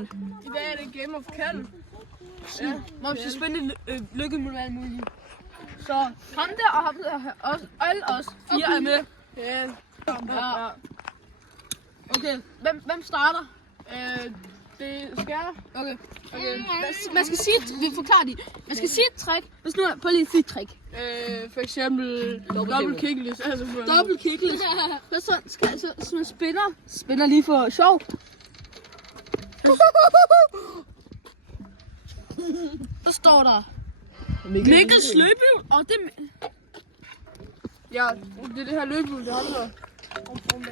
I dag er det Game of Kalv. Ja. Hvor vi skal spænde lykke mod alt muligt. Så ham der og ham der, alle os fire er med. Ja. Okay, hvem starter? Det skal jeg. Okay. Man skal sige, vi forklarer det. Man skal sige et trick. Hvis nu prøv lige at sige et trick. For eksempel dobbelt kickless. Dobbelt kickless. Så man spinner lige for sjov. Der står der Mikkels løbehjul, og det... Ja, det er det her løbehjul, det har du her.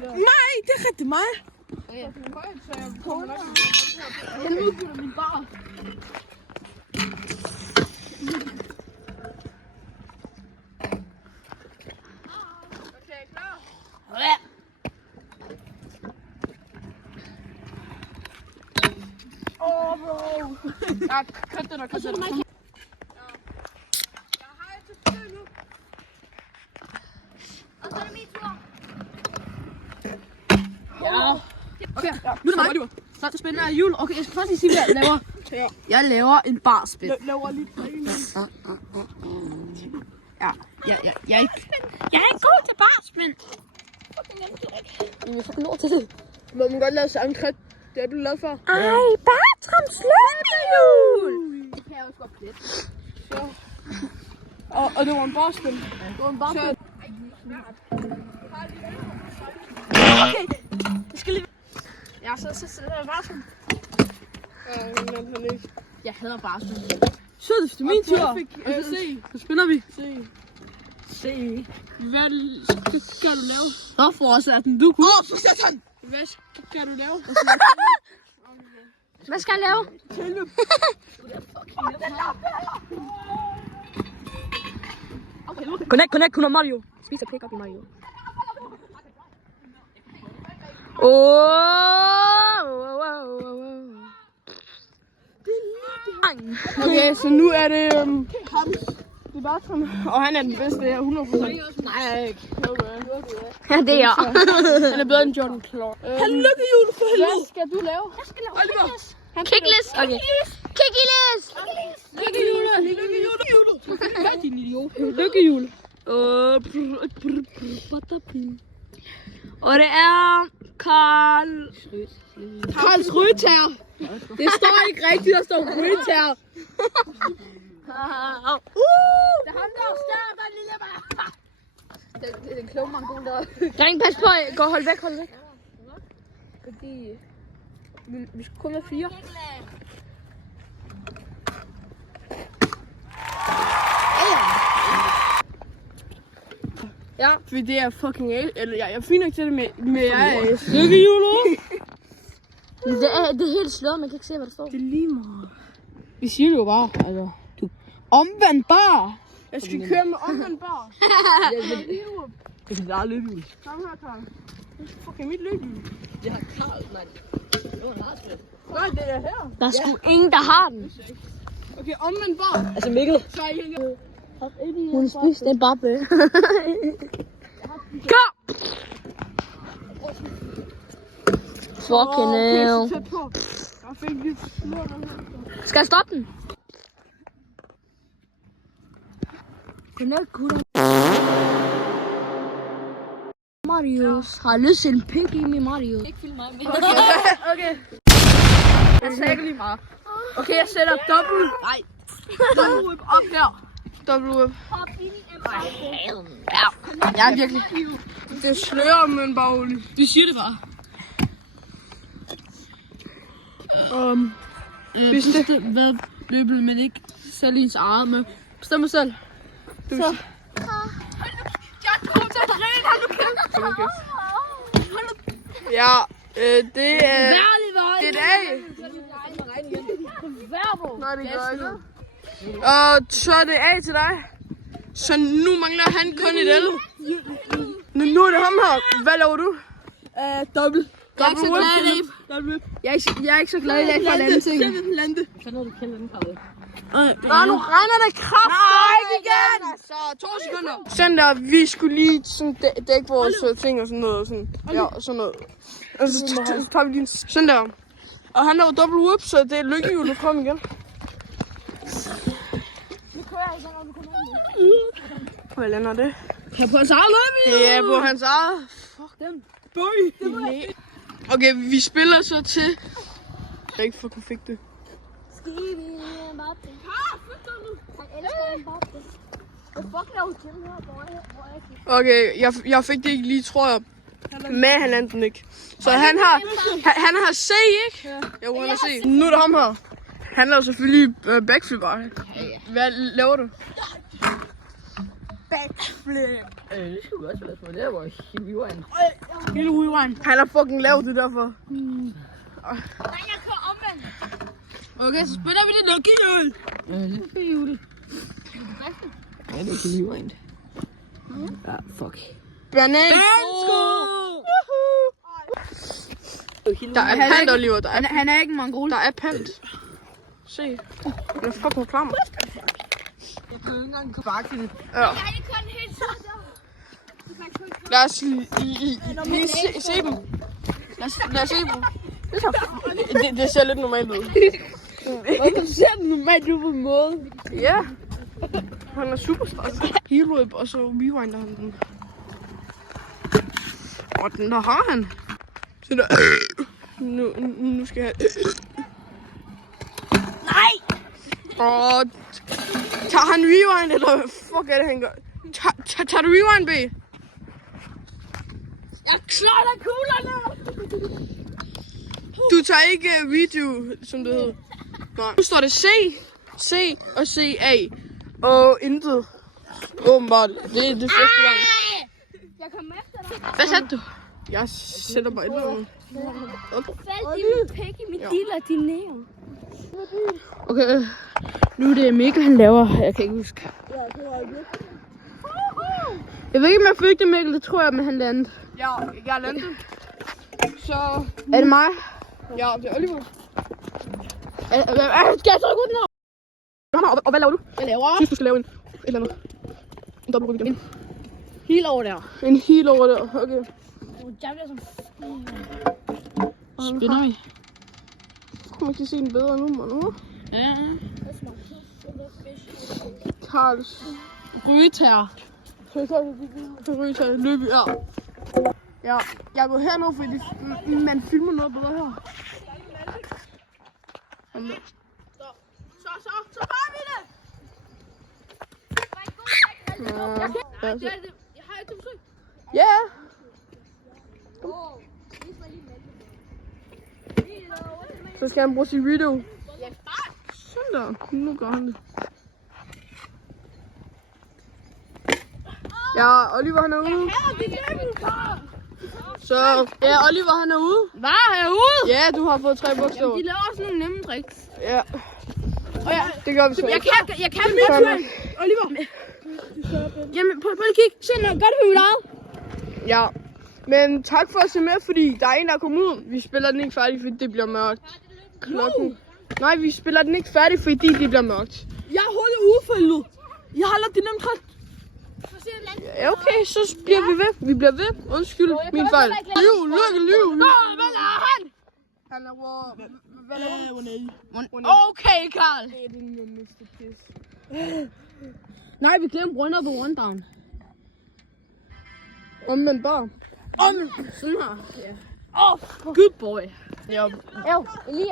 Nej, det er rigtig mig. Helvede putter min bar. Okay, klar? Ja. Bro. Ja, cut det der. Ja. Okay, nu er det mig. Så spænder jeg hjul. Okay, jeg skal først lige sige, hvad jeg laver. Jeg laver en barspin. Laver lige Ja. Jeg er ikke god til barspin. Jeg får lov til det. Må man godt lave samme træt, det er blevet lavet før. Ej, Bartrams løbehjul! Det kan jeg også godt plet. Så. Og det var en barspin. Det var en barspin. Okay, jeg skal lige... Ja, så er det barspin. Ja, jeg hader barspin. Så er det min tur. Se. Så spinner vi. Se. Hvad skal du lave? Nå, fortsat den. Du kunne... Fortsat den! Hvad skal du lave? Hvad skal jeg lave? Connect, kun Mario. Spiser pick up i Mario. Okay, så nu er det ham. Det er Bartram, og han er den bedste, jeg er 100%. Nej, ikke. Ja, det er jeg. Han er bedre end Jordan Claw. Han lykkehjul for helvede. Hvad skal du lave? Jeg skal lave kickless. Kickless. Okay. Kickless. Hvad er din idiot? Lykkehjul. Og det er Karls Rødtær. Det står ikke rigtigt, der står Rødtær. Det er ham, der starter, lille mand. Det er den kloge mangol, der... Dreng, pas på. Hold væk. Fordi... Vi skal kun med 4. Ja, fordi det er fucking ace. Eller jeg er fint nok til det med jeg er ace. Lykkehjulet. Det er helt slået, man kan ikke se, hvad der står. Det er lige meget. Vi siger det jo bare, altså. Du omvendt bar. Jeg skal køre med omvendt bar. Det er bare løbehjul. Kom her, Karl. Det er fucking mit løbehjul. Det har Karl, mand. Det var en hardspil. Nej, det er her. Der er sgu ingen, der har den. Okay, omvendt bar. Altså Mikkel. Så er jeg... Hun spiste en bable. Kom! Fucking hell. Okay, så tæt på. Jeg fik lige slået den her. Skal jeg stoppe den? Connect, gutter. Marius har lyst til en pik i min Mario. Ikke filme mig mere. Okay. Jeg sagde lige meget. Okay, jeg sætter dobbelt. Nej. Double whip op her. Double whip. Ja, virkelig. Det slører med en baglig. Vi siger det bare. Vidste hvad løbet, men ikke selv ens eget med. Bestem mig selv. Så. Jeg er god til at træne, har du kæft. Ja, det er... Det er dag. Nej, det gør ikke. Og så er det A til dig. Så nu mangler han kun et L. Nu er det ham her. Hvad laver du? Dobbelt. Jeg er ikke så glad i det. Jeg er ikke så glad i det for en anden ting. Lande. Så noget du kender den, Karl. Nu regner det kraft. Nej, ikke igen. Så 2 sekunder. Sådan der, vi skulle lige sådan dække vores ting og sådan noget. Sådan. Ja, sådan noget. Og så tager vi lige sådan der. Og han laver dobbelt whoop, så det er lykkehjulet frem igen. Nu kører jeg ikke, når du kommer ind. Hvad lander det? Her på hans eget løb. Det er på hans eget. Fuck dem. Nej. Okay, vi spiller så til... Jeg ikke for kunne fik det. Skivi, Mbappe. Han elsker Mbappe. Hvad fuck laver Jim her, hvor jeg Okay, jeg fik det ikke lige, tror jeg. Men han landte den ikke. Så han har C, ikke? Jo, han har C. Nu er det ham her. Han laver selvfølgelig backflip. Hvad laver du? Backflip. Det skulle også være for. Det er vores rewind. Lille rewind. Han har fucking lavet det derfor. Nej, jeg kører omvendt. Okay, så spiller vi det lykkehjul. Det er hjulet. Ja, det er ikke rewind. Ja, fuck. Banansko! Der er pant, Oliver. Der er, Han er ikke en mongol. der er pant. Se. Den er fucking klammer. Jeg kan ikke engang bakke det. Ja. Jeg har ikke kørt en helt sort der. Lad os lige se dem. Lad os se dem. Det ser lidt normalt ud. Hvorfor ser den normalt ud på en måde? Ja. Han er superstar. Heel whip, og så rewinder han den. Og den der har han. Så der. Nu skal jeg... Nej! Og tager han rewind, eller hvad fuck er det, han gør? Tager du rewind, B? Jeg klarer kuglerne! Du tager ikke redo, som det hedder. Nej. Nu står det C og CA. Og intet. Åbenbart. Det er det første gang. Jeg kommer efter dig. Hvad satte du? Jeg sætter bare et eller andet. Okay. Fald din pæk i mit dealer, din næve. Okay. Nu er det Mikkel, han laver. Jeg kan ikke huske. Jeg ved ikke, om jeg fik det, Mikkel. Det tror jeg, men han landede. Ja, jeg landede. Så... Er det mig? Ja, det er Oliver. Skal jeg trykke ud den her? Og hvad laver du? Jeg laver Jeg synes, du skal lave et eller andet. En dobbeltryk igen. helt over der. En heel over der. Okay. Jeg bliver som... Spinner vi? Kunne man ikke se den bedre nu? Ja. Karls. Rygetær. Rygetær. Løb i Ja, jeg er gået hernede, fordi man filmer noget bedre her. Så har vi det! Jeg har et forsøg. Ja. Så skal han bruge sin video. Sådan der. Nu gør han det. Ja, Oliver han er ude. Så, ja, Oliver han er ude. Hvad? Er jeg ude? Ja, du har fået 3 bogstaver. De laver også nogle nemme tricks. Ja. Det gør vi så. Jeg kan midtvejen. Oliver. Jamen, prøv lige at kigge. Se, gør det på mit eget. Ja. Men tak for at se med, fordi der er en, der er kommet ud. Vi spiller den ikke færdig, fordi det bliver mørkt. Klokken. Nej, vi spiller den ikke færdig, fordi det bliver mørkt. Jeg holder udfældet. Jeg har lagt det nemt træk. Ja, okay, så bliver vi ved. Vi bliver ved. Undskyld, min fejl. Lyv. Hvad laver han? Han laver... Hvad Okay, Karl. Nej, vi glemte rundt på one down. Omvendt bare. Sådan her. Ja. Good boy. Ja. Elias.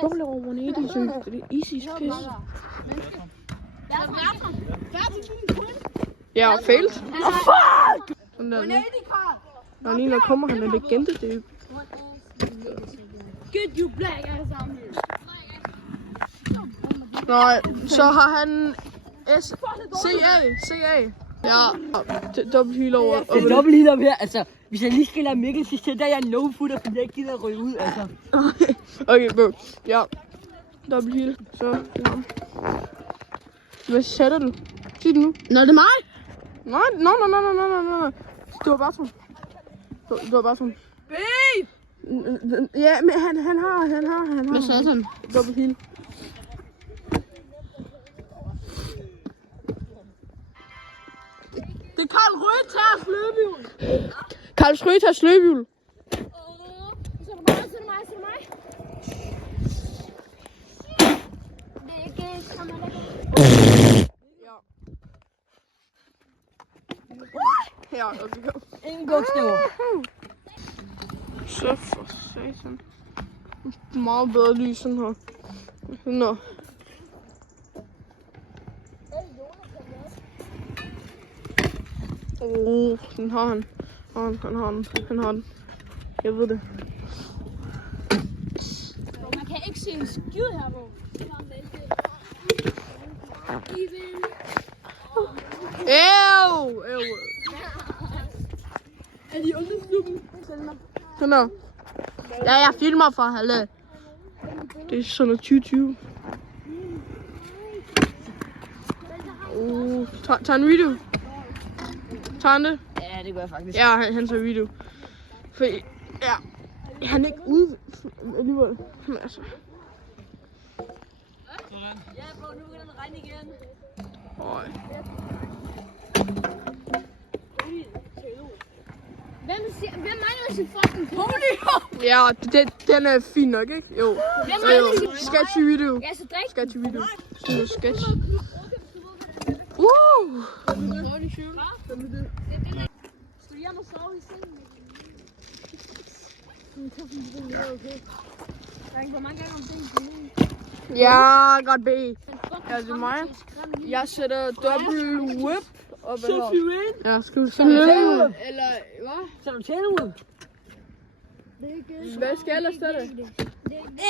Hvorfor laver 180, synes jeg? Det er easy piss. Ja, failed. Fuck! Sådan der. Når han lige kommer, han er legende. Det er Get you black ass sammen. Nej, så har han CA. Ja, dobbelt heel over. Det er dobbelt heel op her, altså. Hvis jeg lige skal lade Mikkel, så sætter jeg en no-footer, fordi jeg ikke gider at ryge ud, altså. Okay, bro. Ja. Dobbelt heel. Så, det er ham. Hvad sætter du? Sig det nu. Nå, det er mig. Nej. Du var bare sådan. Du var bare sådan. Babe! Ja, men han har. Hvad sagde han? Dobbelt heel. Det er Karl Røgtærs løbehjul. Karl Røgtærs løbehjul. Så er det mig. Ja, okay, go. Ingen bogstaver. Så for satan. Meget bedre lys sådan her. Nå. Den har han. Han har den. Jeg ved det. Man kan ikke se en skid her, hvor. Ew. Er de undersluppen? Sådan her. Ja, jeg filmer for Halle. Det er sådan noget 2020. Tag en video. Tager han det? Ja, det gør jeg faktisk. Ja, han tager video. For ja, han er ikke ude alligevel. Men altså. Ja, bro, nu kan den regne igen. Øj. Hvem mangler sin fucking pony? Ja, den er fin nok, ikke? Jo. Hvem mangler sin Sketchy video. Ja, så drik. Sketchy video. Sådan noget sketch. Skal du hjem og sove i sengen? Hvor mange gange om dagen? Ja, godt B. Ja, det er mig. Jeg sætter dobbelt whip op ad her. Ja, skal du se Eller hvad? Så er du tailwhip. Hvad skal jeg ellers sætte?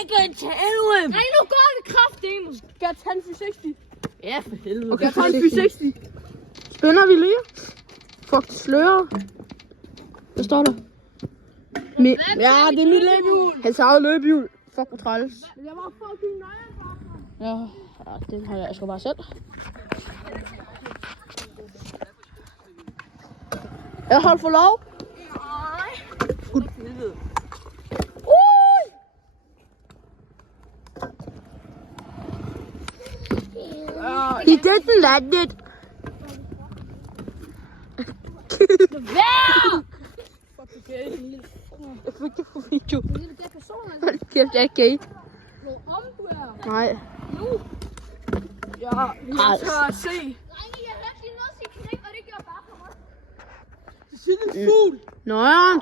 Ikke en tailwhip. Nej, nu går det kraftedeme. Skal jeg tage en 360? Ja, for helvede. Okay, jeg tager en 360. Spænder vi lige? Fuck, det slører. Hvad står der? Ja, det er mit løbehjul. Hans eget løbehjul. Fuck, hvor træls. Jeg var fucking nøje. Ja, det har jeg sgu bare selv. Jeg holdt for lov. He didn't land it. Jeg fik det på video. Hold kæft, jeg er ikke gay. Nej. Ja, jeg skal se. Drenge, jeg hørte lige noget sige knæk, og det gjorde bare for mig. Nøjeren.